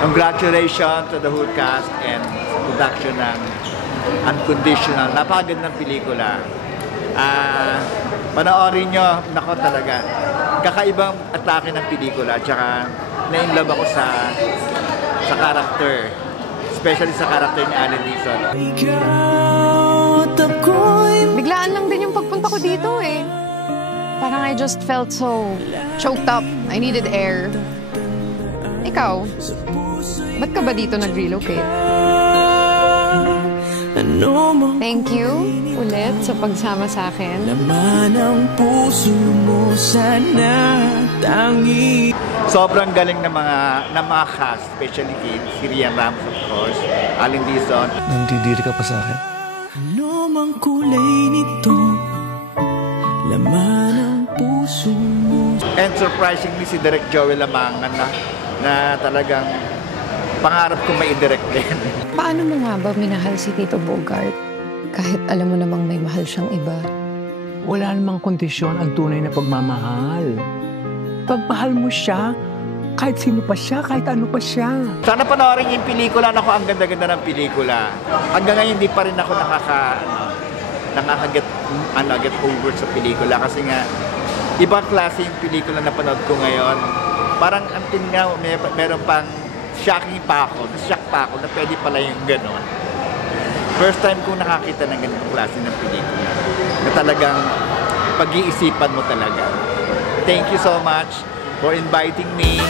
Congratulations to the whole cast and production ng Unconditional. Napakagandang pelikula. Panoorin nyo, nako talaga. Kakaibang atake ng pelikula. Tsaka na-inlove ako sa character. Especially sa character ni Allen Dizon. Biglaan lang din yung pagpunta ko dito eh. Parang I just felt so choked up. I needed air. Ikaw, ba't ka ba dito nag-relocate? Thank you ulit sa pagsama sa akin. Laman ang puso mo sana tangi. Sobrang galing ng mga cast, especially si Rian Ramos, of course, Allen Dizon. Nandidiri ka pa sa akin? Ano mang kulay nito, laman ang puso mo. And surprisingly, si Direk Joel Lamangan na talagang pangarap ko may direct din. Paano mo nga ba minahal si Tito Bogart? Kahit alam mo namang may mahal siyang iba. Wala namang kondisyon ang tunay na pagmamahal. Pagmahal mo siya, kahit sino pa siya, kahit ano pa siya. Sana panoorin yung pelikula. Naku, ang ganda-ganda ng pelikula. Hanggang ngayon, hindi pa rin ako nakaka-get over sa pelikula. Kasi nga, ibang klase yung pelikula na panood ko ngayon. Parang until nga, meron pang shocking pa ako. Na-shock pa ako na pwede pala yung gano'n. First time ko nakakita ng ganitong klase ng pelikula. Na talagang pag-iisipan mo talaga. Thank you so much for inviting me.